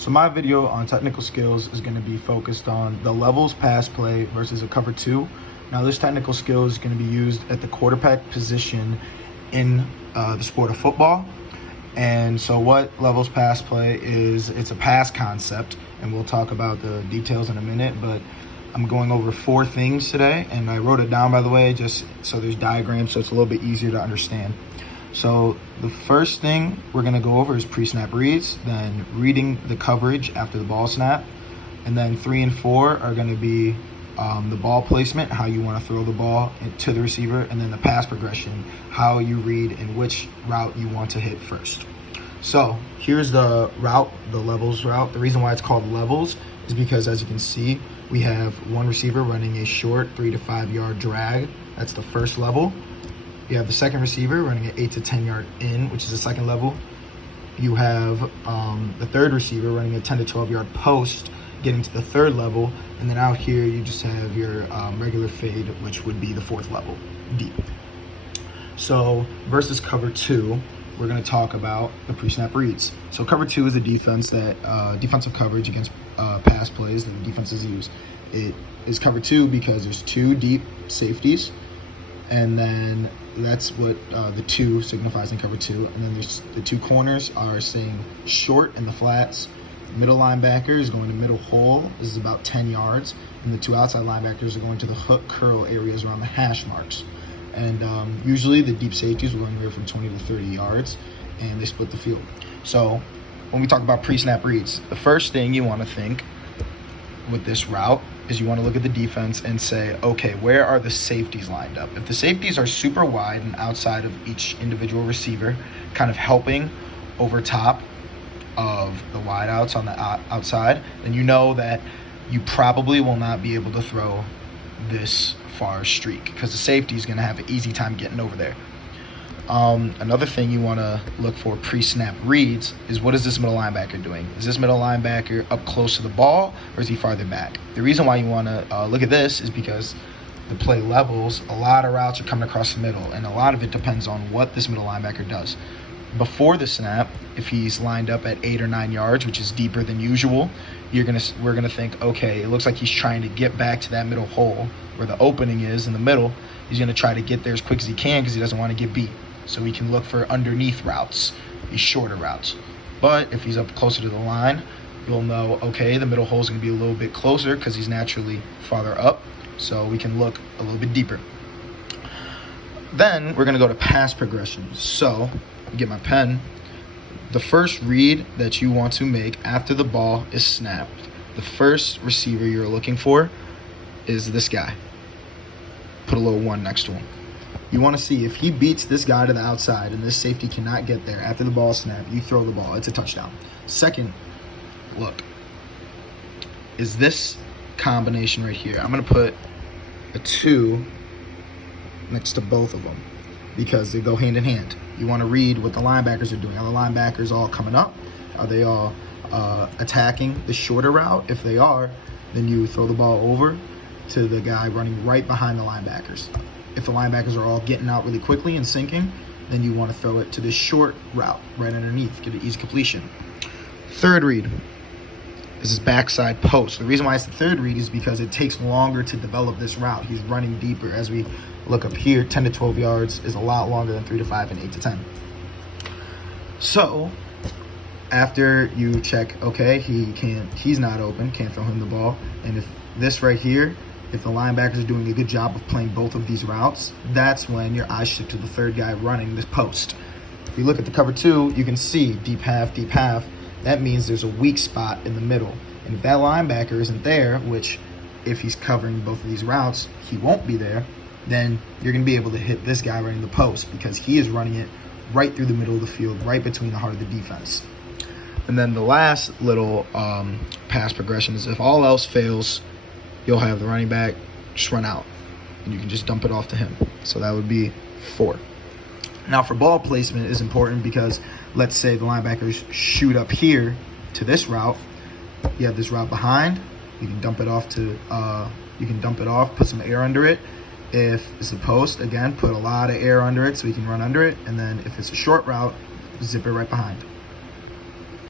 So my video on technical skills is going to be focused on the levels pass play versus a cover two. Now this technical skill is going to be used at the quarterback position in the sport of football. And so what levels pass play is, it's a pass concept, and we'll talk about the details in a minute, but I'm going over 4 things today, and I wrote it down, by the way, just so there's diagrams so it's a little bit easier to understand. So the first thing we're going to go over is pre-snap reads, then reading the coverage after the ball snap, and then 3 and 4 are going to be the ball placement, how you want to throw the ball to the receiver, and then the pass progression, how you read and which route you want to hit first. So here's the route, the levels route. The reason why it's called levels is because, as you can see, we have one receiver running a short 3 to 5 yard drag. That's the first level. You have the second receiver running an 8 to 10 yard in, which is the second level. You have the third receiver running a 10 to 12 yard post, getting to the third level. And then out here, you just have your regular fade, which would be the fourth level, deep. So versus cover two, we're going to talk about the pre-snap reads. So cover two is a defense that defensive coverage against pass plays that the defenses use. It is cover two because there's 2 deep safeties, and then that's what the 2 signifies in cover two. And then there's the 2 corners are staying short in the flats. Middle linebacker is going to middle hole. This is about 10 yards. And the 2 outside linebackers are going to the hook curl areas around the hash marks. And usually the deep safeties will go anywhere from 20 to 30 yards, and they split the field. So when we talk about pre-snap reads, the first thing you want to think with this route is you want to look at the defense and say, okay, where are the safeties lined up? If the safeties are super wide and outside of each individual receiver, kind of helping over top of the wideouts on the outside, then you know that you probably will not be able to throw this far streak because the safety is going to have an easy time getting over there. Another thing you want to look for pre-snap reads is, what is this middle linebacker doing? Is this middle linebacker up close to the ball, or is he farther back? The reason why you want to look at this is because the play levels, a lot of routes are coming across the middle, and a lot of it depends on what this middle linebacker does. Before the snap, if he's lined up at 8 or 9 yards, which is deeper than usual, we're gonna think, okay, it looks like he's trying to get back to that middle hole where the opening is in the middle. He's gonna try to get there as quick as he can because he doesn't want to get beat. So we can look for underneath routes, these shorter routes. But if he's up closer to the line, you'll know, okay, the middle hole is gonna be a little bit closer because he's naturally farther up. So we can look a little bit deeper. Then we're gonna go to pass progression. So get my pen. The first read that you want to make after the ball is snapped, the first receiver you're looking for is this guy. Put a little 1 next to him. You want to see if he beats this guy to the outside and this safety cannot get there after the ball snap, you throw the ball. It's a touchdown. Second look is this combination right here. I'm going to put a 2 next to both of them because they go hand in hand. You want to read what the linebackers are doing. Are the linebackers all coming up? Are they all attacking the shorter route? If they are, then you throw the ball over to the guy running right behind the linebackers. If the linebackers are all getting out really quickly and sinking, then you want to throw it to the short route right underneath, get an easy completion. Third read is this backside post. The reason why it's the third read is because it takes longer to develop this route. He's running deeper. As we look up here, 10 to 12 yards is a lot longer than 3 to 5 and 8 to 10. So after you check, okay, he's not open, can't throw him the ball. And if this right here, if the linebackers are doing a good job of playing both of these routes, that's when your eyes shift to the third guy running this post. If you look at the cover two, you can see deep half, deep half. That means there's a weak spot in the middle. And if that linebacker isn't there, which if he's covering both of these routes, he won't be there, then you're going to be able to hit this guy running the post because he is running it right through the middle of the field, right between the heart of the defense. And then the last little pass progression is, if all else fails, you'll have the running back just run out, and you can just dump it off to him. So that would be 4. Now for ball placement is important because let's say the linebackers shoot up here to this route. You have this route behind. You can dump it off put some air under it. If it's a post, again, put a lot of air under it so he can run under it. And then if it's a short route, zip it right behind.